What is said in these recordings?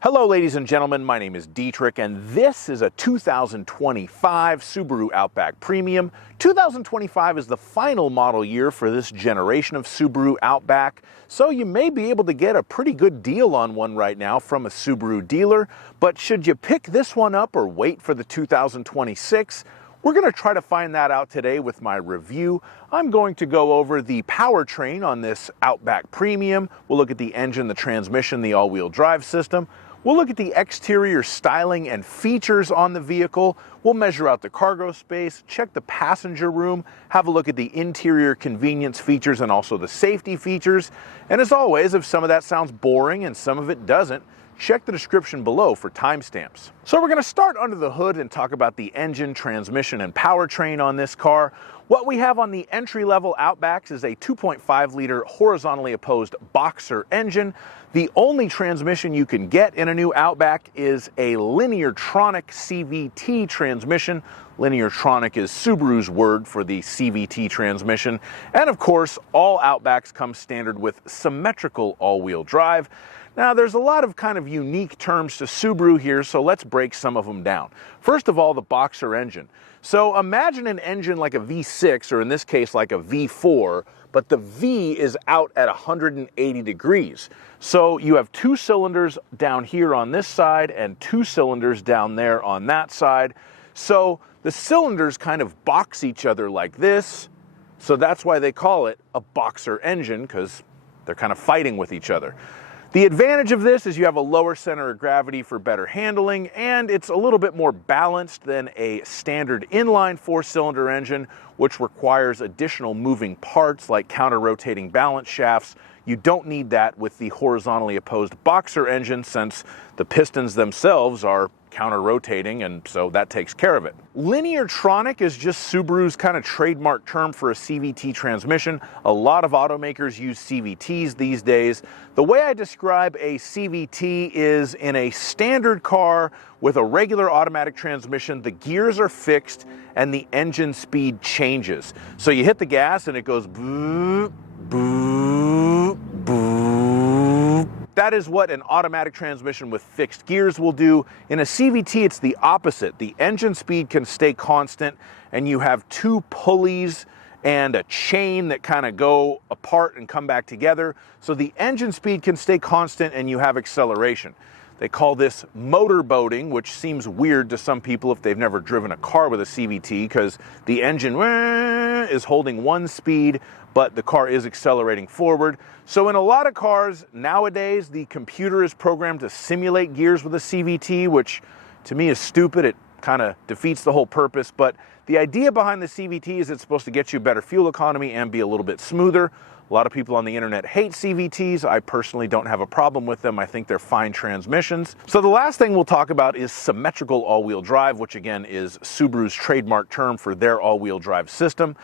Hello ladies and gentlemen, my name is Dietrich and this is a 2025 Subaru Outback Premium. 2025 is the final model year for this generation of Subaru Outback, so you may be able to get a pretty good deal on one right now from a Subaru dealer, but should you pick this one up or wait for the 2026? We're going to try to find that out today with my review. I'm going to go over the powertrain on this Outback Premium. We'll look at the engine, the transmission, the all-wheel drive system. We'll look at the exterior styling and features on the vehicle. We'll measure out the cargo space, check the passenger room, have a look at the interior convenience features and also the safety features. And as always, if some of that sounds boring and some of it doesn't, check the description below for timestamps. So we're going to start under the hood and talk about the engine, transmission, and powertrain on this car. What we have on the entry-level Outbacks is a 2.5-liter horizontally opposed boxer engine. The only transmission you can get in a new Outback is a Lineartronic CVT transmission. Lineartronic is Subaru's word for the CVT transmission. And of course, all Outbacks come standard with symmetrical all-wheel drive. Now, there's a lot of kind of unique terms to Subaru here, so let's break some of them down. First of all, the boxer engine. So imagine an engine like a V6, or in this case like a V4, but the V is out at 180 degrees. So you have two cylinders down here on this side and two cylinders down there on that side. So the cylinders kind of box each other like this. So that's why they call it a boxer engine, because they're kind of fighting with each other. The advantage of this is you have a lower center of gravity for better handling, and it's a little bit more balanced than a standard inline four-cylinder engine, which requires additional moving parts like counter-rotating balance shafts. You don't need that with the horizontally opposed boxer engine, since the pistons themselves are counter-rotating, and so that takes care of it. Lineartronic is just Subaru's kind of trademark term for a CVT transmission. A lot of automakers use CVTs these days. The way I describe a CVT is in a standard car with a regular automatic transmission, the gears are fixed and the engine speed changes. So you hit the gas and it goes boop, boop, boop. That is what an automatic transmission with fixed gears will do. In a CVT, it's the opposite. The engine speed can stay constant, and you have two pulleys and a chain that kind of go apart and come back together. So the engine speed can stay constant and you have acceleration. They call this motorboating, which seems weird to some people if they've never driven a car with a CVT, because the engine is holding one speed, but the car is accelerating forward. So in a lot of cars nowadays, the computer is programmed to simulate gears with a CVT, which to me is stupid. It kind of defeats the whole purpose. But the idea behind the CVT is it's supposed to get you better fuel economy and be a little bit smoother. A lot of people on the internet hate CVTs. I personally don't have a problem with them. I think they're fine transmissions. So the last thing we'll talk about is symmetrical all-wheel drive, which again is Subaru's trademark term for their all-wheel drive system.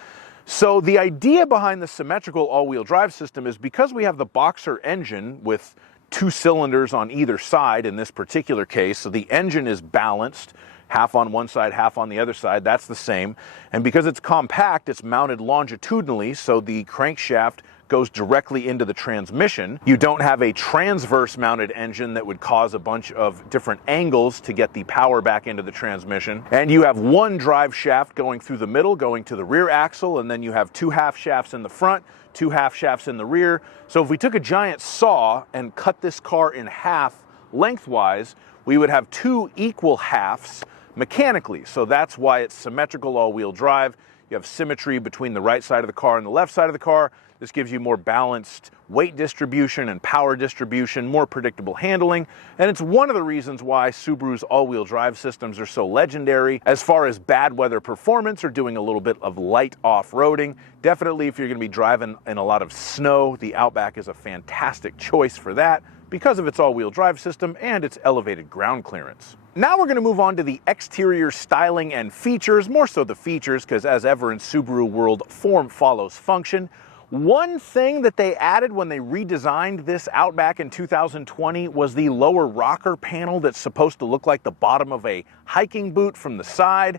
So the idea behind the symmetrical all-wheel drive system is because we have the boxer engine with two cylinders on either side in this particular case, so the engine is balanced, half on one side, half on the other side, that's the same. And because it's compact, it's mounted longitudinally, so the crankshaft goes directly into the transmission. You don't have a transverse mounted engine that would cause a bunch of different angles to get the power back into the transmission. And you have one drive shaft going through the middle, going to the rear axle, and then you have two half shafts in the front, two half shafts in the rear. So if we took a giant saw and cut this car in half lengthwise, we would have two equal halves mechanically. So that's why it's symmetrical all-wheel drive. You have symmetry between the right side of the car and the left side of the car. This gives you more balanced weight distribution and power distribution, more predictable handling, and it's one of the reasons why Subaru's all-wheel drive systems are so legendary as far as bad weather performance or doing a little bit of light off-roading. Definitely if you're going to be driving in a lot of snow, the Outback is a fantastic choice for that because of its all-wheel drive system and its elevated ground clearance. Now we're going to move on to the exterior styling and features, more so the features, because as ever in Subaru world, form follows function. One thing that they added when they redesigned this Outback in 2020 was the lower rocker panel that's supposed to look like the bottom of a hiking boot from the side.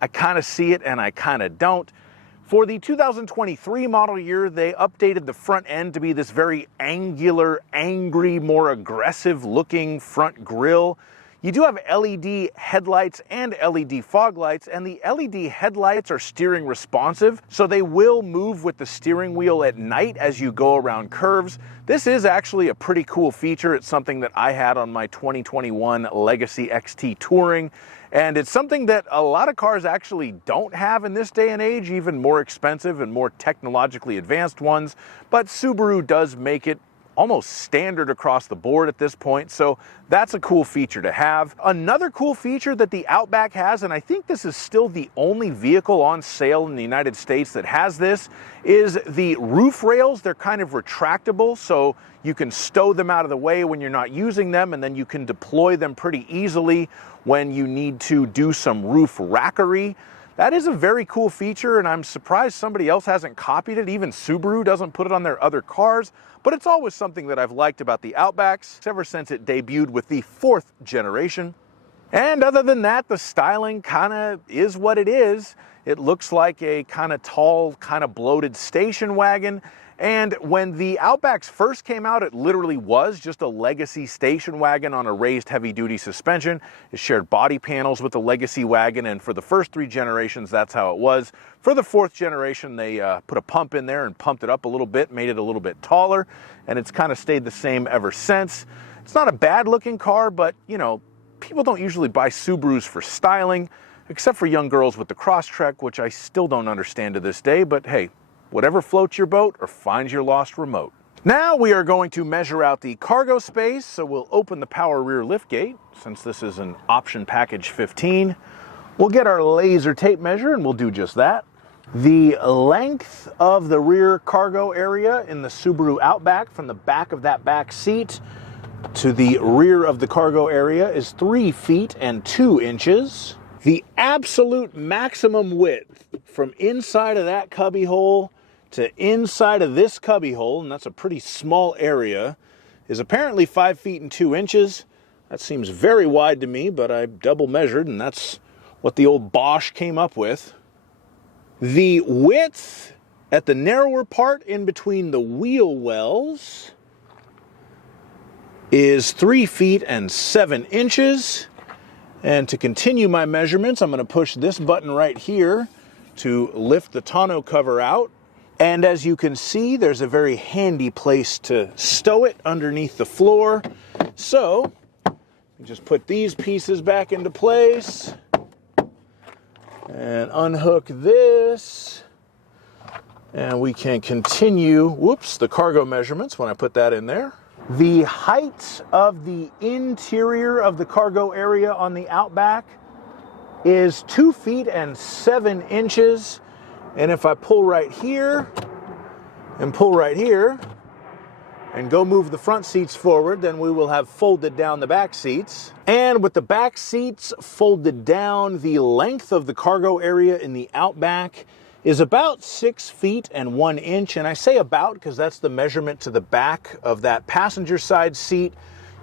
I kind of see it and I kind of don't. For the 2023 model year, they updated the front end to be this very angular, angry, more aggressive looking front grille. You do have LED headlights and LED fog lights, and the LED headlights are steering responsive, so they will move with the steering wheel at night as you go around curves. This is actually a pretty cool feature. It's something that I had on my 2021 Legacy XT Touring, and it's something that a lot of cars actually don't have in this day and age, even more expensive and more technologically advanced ones, but Subaru does make it almost standard across the board at this point, so that's a cool feature to have. Another cool feature that the Outback has, and I think this is still the only vehicle on sale in the United States that has this, is the roof rails. They're kind of retractable, so you can stow them out of the way when you're not using them, and then you can deploy them pretty easily when you need to do some roof rackery. That is a very cool feature, and I'm surprised somebody else hasn't copied it. Even Subaru doesn't put it on their other cars, but it's always something that I've liked about the Outbacks ever since it debuted with the 4th generation. And other than that, the styling kind of is what it is. It looks like a kind of tall, kind of bloated station wagon. And when the Outbacks first came out, it literally was just a Legacy station wagon on a raised heavy-duty suspension. It shared body panels with the Legacy wagon, and for the first 3 generations, that's how it was. For the 4th generation, they put a pump in there and pumped it up a little bit, made it a little bit taller, and it's kind of stayed the same ever since. It's not a bad-looking car, but, you know, people don't usually buy Subarus for styling, except for young girls with the Crosstrek, which I still don't understand to this day, but hey, whatever floats your boat or finds your lost remote. Now we are going to measure out the cargo space, so we'll open the power rear liftgate. Since this is an option package 15, we'll get our laser tape measure and we'll do just that. The length of the rear cargo area in the Subaru Outback from the back of that back seat to the rear of the cargo area is 3 feet and 2 inches. The absolute maximum width from inside of that cubby hole to inside of this cubby hole, and that's a pretty small area, is apparently 5 feet and 2 inches. That seems very wide to me, but I double measured, and that's what the old Bosch came up with. The width at the narrower part in between the wheel wells is 3 feet and 7 inches. And to continue my measurements, I'm going to push this button right here to lift the tonneau cover out. And as you can see, there's a very handy place to stow it underneath the floor. So, just put these pieces back into place and unhook this. And we can continue, the cargo measurements when I put that in there. The height of the interior of the cargo area on the Outback is 2 feet and 7 inches. And if I pull right here and pull right here and go move the front seats forward, then we will have folded down the back seats. And with the back seats folded down, the length of the cargo area in the Outback is about 6 feet and 1 inch. And I say about because that's the measurement to the back of that passenger side seat.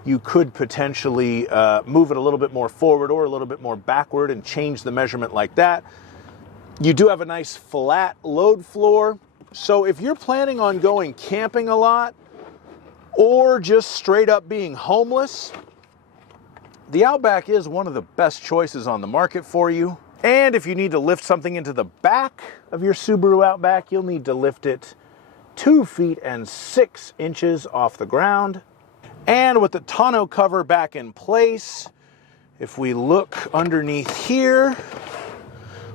You could potentially move it a little bit more forward or a little bit more backward and change the measurement like that. You do have a nice flat load floor. So if you're planning on going camping a lot or just straight up being homeless, the Outback is one of the best choices on the market for you. And if you need to lift something into the back of your Subaru Outback, you'll need to lift it 2 feet and 6 inches off the ground. And with the tonneau cover back in place, if we look underneath here,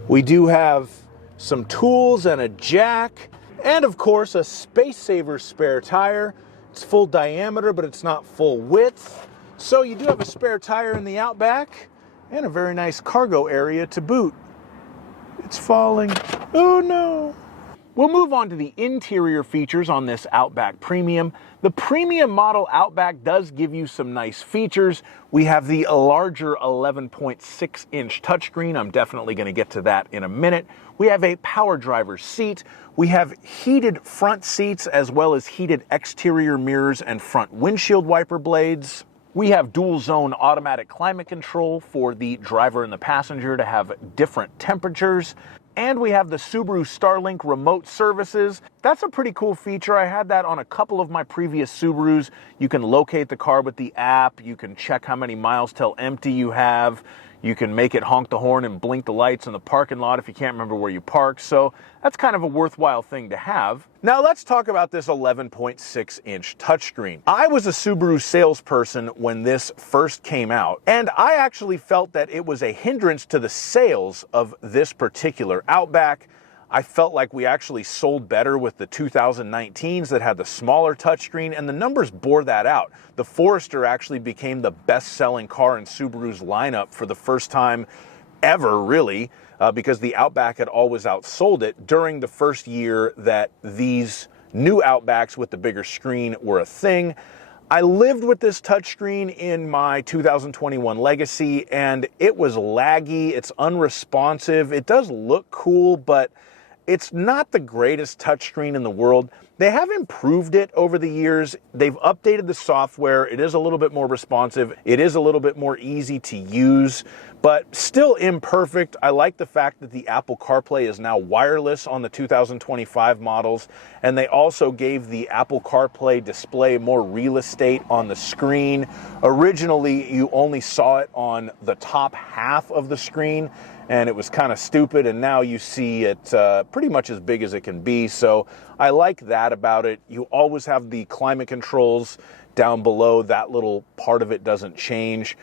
we do have some tools and a jack, and of course a Space Saver spare tire. It's full diameter, but it's not full width. So you do have a spare tire in the Outback and a very nice cargo area to boot. It's falling. Oh no. We'll move on to the interior features on this Outback Premium. The Premium model Outback does give you some nice features. We have the larger 11.6-inch touchscreen. I'm definitely going to get to that in a minute. We have a power driver's seat. We have heated front seats as well as heated exterior mirrors and front windshield wiper blades. We have dual zone automatic climate control for the driver and the passenger to have different temperatures. And we have the Subaru Starlink remote services. That's a pretty cool feature. I had that on a couple of my previous Subarus. You can locate the car with the app. You can check how many miles till empty you have. You can make it honk the horn and blink the lights in the parking lot if you can't remember where you parked. So that's kind of a worthwhile thing to have. Now let's talk about this 11.6-inch touchscreen. I was a Subaru salesperson when this first came out, and I actually felt that it was a hindrance to the sales of this particular Outback. I felt like we actually sold better with the 2019s that had the smaller touchscreen, and the numbers bore that out. The Forester actually became the best-selling car in Subaru's lineup for the first time ever, really, because the Outback had always outsold it during the first year that these new Outbacks with the bigger screen were a thing. I lived with this touchscreen in my 2021 Legacy, and it was laggy, it's unresponsive, it does look cool, but it's not the greatest touchscreen in the world. They have improved it over the years. They've updated the software. It is a little bit more responsive. It is a little bit more easy to use, but still imperfect. I like the fact that the Apple CarPlay is now wireless on the 2025 models, and they also gave the Apple CarPlay display more real estate on the screen. Originally, you only saw it on the top half of the screen, and it was kind of stupid, and now you see it pretty much as big as it can be, so I like that about it. You always have the climate controls down below. That little part of it doesn't change,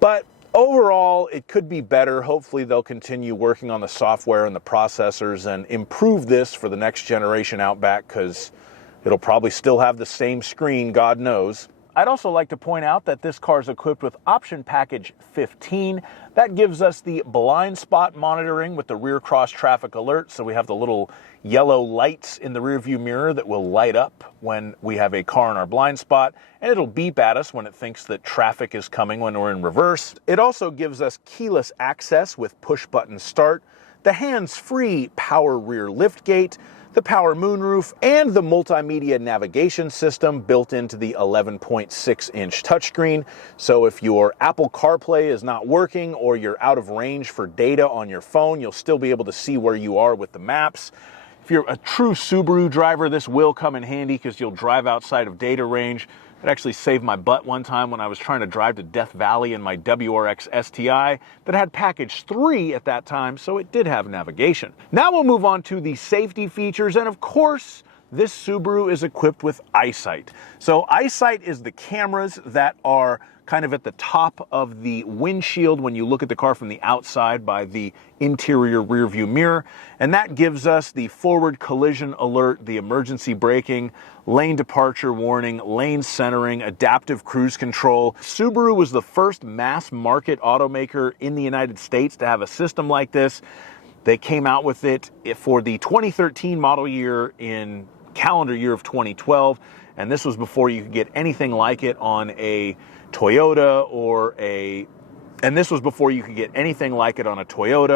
but overall, it could be better. Hopefully, they'll continue working on the software and the processors and improve this for the next generation Outback, because it'll probably still have the same screen, God knows. I'd also like to point out that this car is equipped with option package 15. That gives us the blind spot monitoring with the rear cross traffic alert. So we have the little yellow lights in the rear view mirror that will light up when we have a car in our blind spot, and it'll beep at us when it thinks that traffic is coming when we're in reverse. It also gives us keyless access with push button start, the hands-free power rear liftgate, the power moonroof, and the multimedia navigation system built into the 11.6-inch touchscreen. So if your Apple CarPlay is not working or you're out of range for data on your phone, you'll still be able to see where you are with the maps. If you're a true Subaru driver, this will come in handy because you'll drive outside of data range. It actually saved my butt one time when I was trying to drive to Death Valley in my WRX STI that had package 3 at that time, so it did have navigation. Now we'll move on to the safety features, and of course, this Subaru is equipped with Eyesight. So Eyesight is the cameras that are kind of at the top of the windshield when you look at the car from the outside by the interior rear view mirror, and that gives us the forward collision alert, the emergency braking, lane departure warning, lane centering, adaptive cruise control. Subaru was the first mass market automaker in the United States to have a system like this. They came out with it for the 2013 model year in calendar year of 2012, and this was before you could get anything like it on a Toyota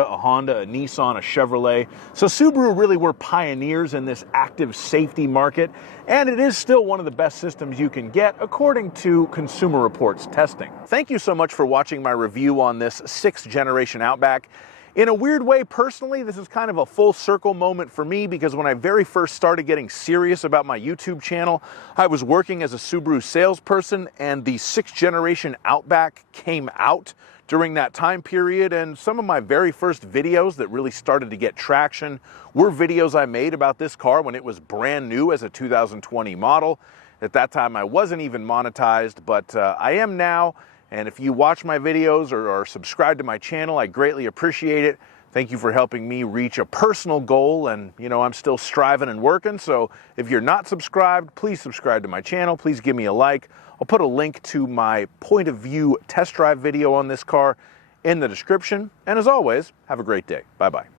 a Honda, a Nissan, a Chevrolet. So Subaru really were pioneers in this active safety market, and it is still one of the best systems you can get according to Consumer Reports testing. Thank you so much for watching my review on this 6th generation Outback. In a weird way, personally, this is kind of a full circle moment for me, because when I very first started getting serious about my YouTube channel, I was working as a Subaru salesperson, and the 6th generation Outback came out during that time period, and some of my very first videos that really started to get traction were videos I made about this car when it was brand new as a 2020 model. At that time, I wasn't even monetized, but I am now. And if you watch my videos or are subscribed to my channel, I greatly appreciate it. Thank you for helping me reach a personal goal, and I'm still striving and working. So if you're not subscribed, please subscribe to my channel. Please give me a like. I'll put a link to my point of view test drive video on this car in the description. And as always, have a great day. Bye-bye.